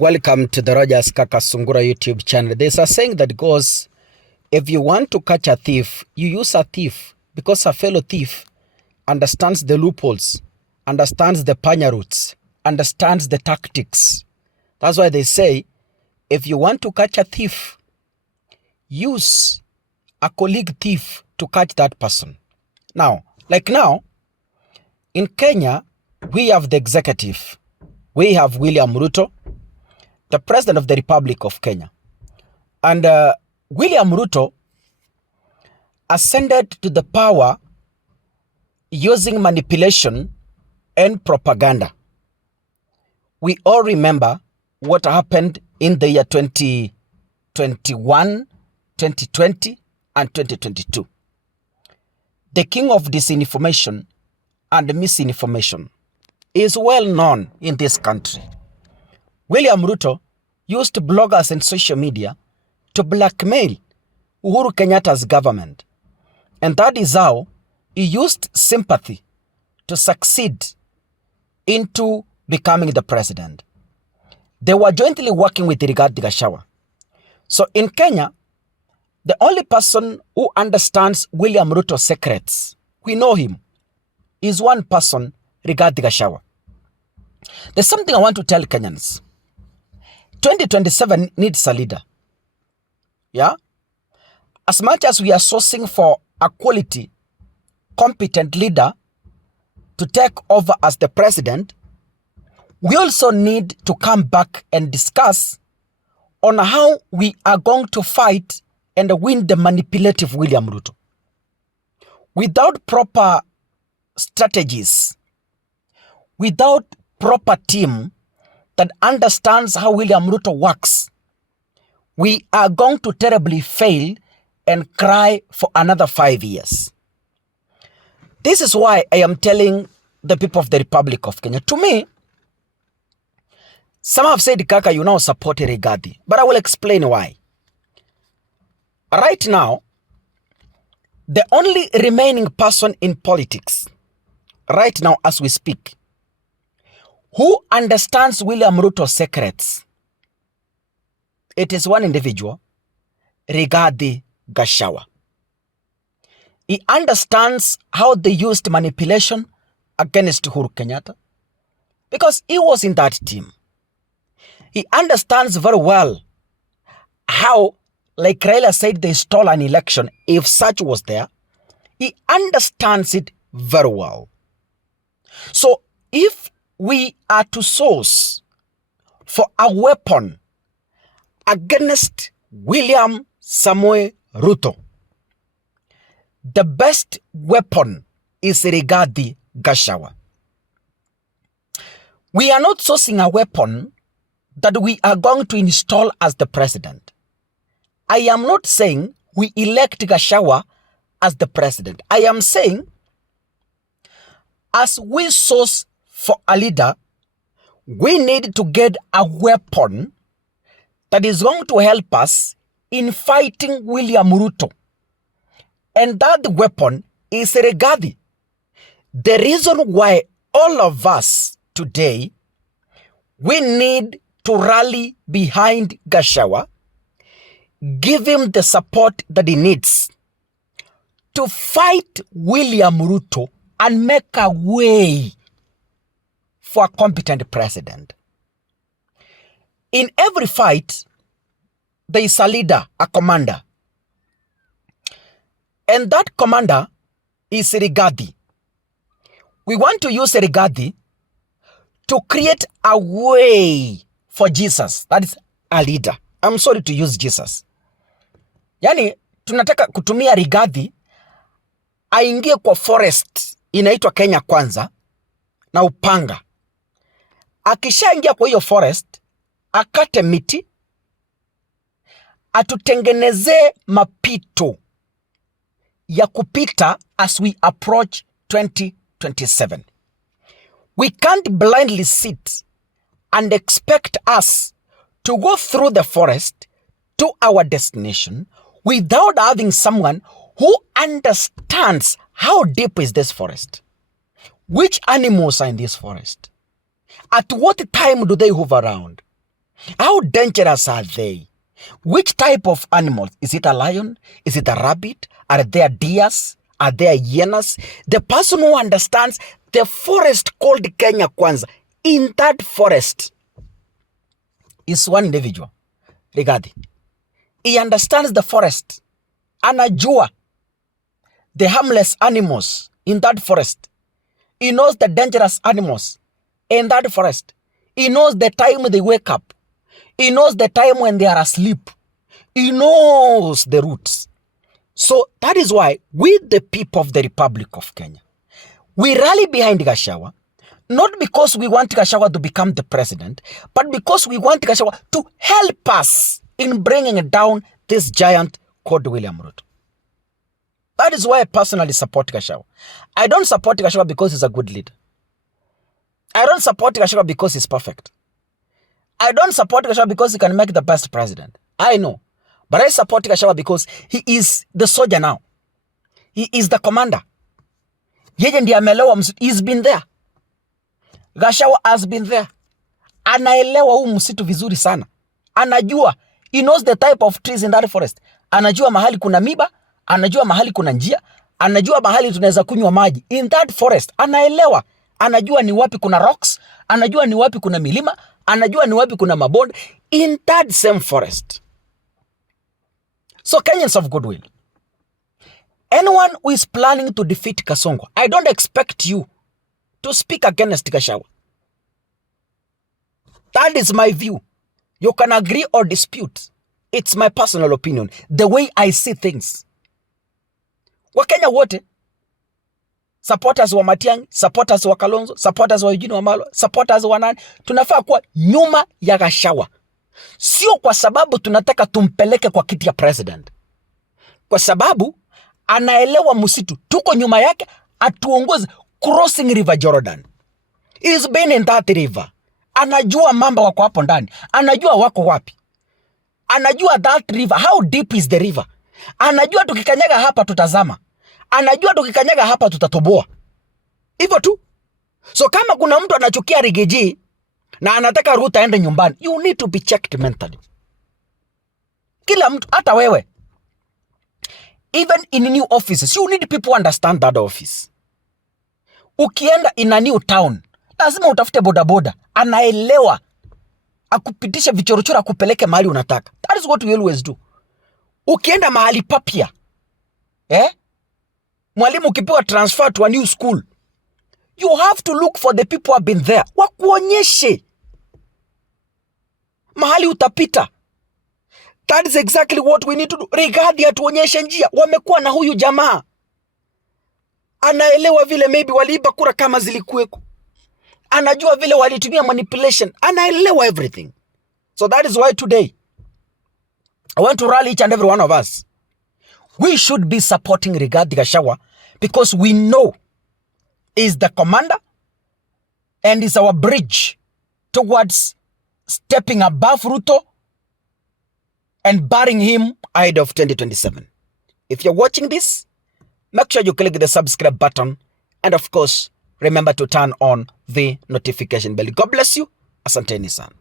Welcome to the Rogers Kaka Sungura YouTube channel. There's a saying that goes, if you want to catch a thief, you use a thief, because a fellow thief understands the loopholes, understands the panya routes, understands the tactics. That's why they say, if you want to catch a thief, use a colleague thief to catch that person. Now, in Kenya, we have the executive. We have William Ruto, the President of the Republic of Kenya. And William Ruto ascended to the power using manipulation and propaganda. We all remember what happened in the year 2021, 2020, and 2022. The king of disinformation and misinformation is well known in this country. William Ruto used bloggers and social media to blackmail Uhuru Kenyatta's government. And that is how he used sympathy to succeed into becoming the president. They were jointly working with Gachagua. So in Kenya, the only person who understands William Ruto's secrets, we know him, is one person, Gachagua. There's something I want to tell Kenyans. 2027 needs a leader. Yeah? As much as we are sourcing for a quality, competent leader to take over as the president, we also need to come back and discuss on how we are going to fight and win the manipulative William Ruto. Without proper strategies, without proper team that understands how William Ruto works, we are going to terribly fail and cry for another 5 years. This is why I am telling the people of the Republic of Kenya. To me, some have said, Kaka, you now support Rigathi, but I will explain why. Right now, the only remaining person in politics, right now as we speak, who understands William Ruto's secrets, it is one individual, Gachagua. He understands how they used manipulation against Uhuru Kenyatta because he was in that team. He understands very well how, like Raila said, they stole an election, if such was there. He understands it very well. So if we are to source for a weapon against William Samoei Ruto, the best weapon is Gachagua. We are not sourcing a weapon that we are going to install as the president. I am not saying we elect Gachagua as the president. I am saying as we source for a leader, we need to get a weapon that is going to help us in fighting William Ruto. And that weapon is Rigathi. The reason why all of us today, we need to rally behind Gachagua, give him the support that he needs to fight William Ruto and make a way for a competent president. In every fight, there is a leader, a commander. And that commander is Rigathi. We want to use Rigathi to create a way for Jesus. That is a leader. I'm sorry to use Jesus. Yani, tunataka kutumia Rigathi aingie kwa forest inaitwa Kenya Kwanza na upanga. Akishaingia kwa hiyo forest, akate miti, atutengeneze mapito ya kupita as we approach 2027. We can't blindly sit and expect us to go through the forest to our destination without having someone who understands how deep is this forest, which animals are in this forest, At what time do they move around? How dangerous are they? Which type of animals? Is it a lion? Is it a rabbit? Are there deers? Are there hyenas? The person who understands the forest called Kenya Kwanza, in that forest is one individual. Rigathi. He understands the forest. Anajua the harmless animals in that forest. He knows the dangerous animals in that forest. He knows the time they wake up. He knows the time when they are asleep. He knows the routes. So that is why we, the people of the Republic of Kenya, we rally behind Gachagua, not because we want Gachagua to become the president, but because we want Gachagua to help us in bringing down this giant called William Ruto. That is why I personally support Gachagua. I don't support Gachagua because he's a good leader. I don't support Gachagua because he's perfect. I don't support Gachagua because he can make the best president. I know. But I support Gachagua because he is the soldier now. He is the commander. Yeye ndiye amelewa msitu. He's been there. Gachagua has been there. Anaelewa huu msitu vizuri sana. Anajua. He knows the type of trees in that forest. Anajua mahali kuna miba. Anajua mahali kuna njia. Anajua mahali tunaweza kunywa maji. In that forest. Anaelewa. Anajua ni wapi kuna rocks. Anajua ni wapi kuna milima. Anajua ni wapi kuna mabonde. In that same forest. So Kenyans of goodwill, anyone who is planning to defeat Kasongo, I don't expect you to speak against Gachagua. That is my view. You can agree or dispute. It's my personal opinion. The way I see things. Wakenya wote, supporters wa Matiang'i, supporters wa Kalonzo, supporters wa Eugene Wamalwa, supporters wa nani, tunafaa kuwa nyuma ya Gachagua. Sio kwa sababu tunataka tumpeleke kwa kiti ya president. Kwa sababu anaelewa msitu. Tuko nyuma yake, atuongoze crossing river Jordan. He's been in that river. Anajua mamba wako hapo ndani. Anajua wako wapi. Anajua that river. How deep is the river? Anajua tukikanyaga hapa tutazama. Anajua tukikanyaga hapa tutatoboa. Hivyo tu. So kama kuna mtu anachukia Rigiji na anataka Ruto aende nyumbani, you need to be checked mentally. Kila mtu, hata wewe. Even in new offices, you need people who understand that office. Ukienda in a new town, lazima utafute bodaboda. Anaelewa. Akupitisha vichorochoro akupeleke mahali unataka. That is what we always do. Ukienda mahali papia. Mwalimu ukipewa transfer to a new school, you have to look for the people who have been there. Wakuonyeshe mahali utapita. That is exactly what we need to do. Rigathi atuonyeshe njia. Wamekuwa na huyu jamaa. Anaelewa vile maybe waliiba kura kama zilikuweko. Anajua vile walitumia manipulation. Anaelewa everything. So that is why today, I want to rally each and every one of us. We should be supporting Rigathi Gachagua because we know is the commander and is our bridge towards stepping above Ruto and barring him ahead of 2027. If you're watching this, make sure you click the subscribe button and of course, remember to turn on the notification bell. God bless you. Asanteni sana.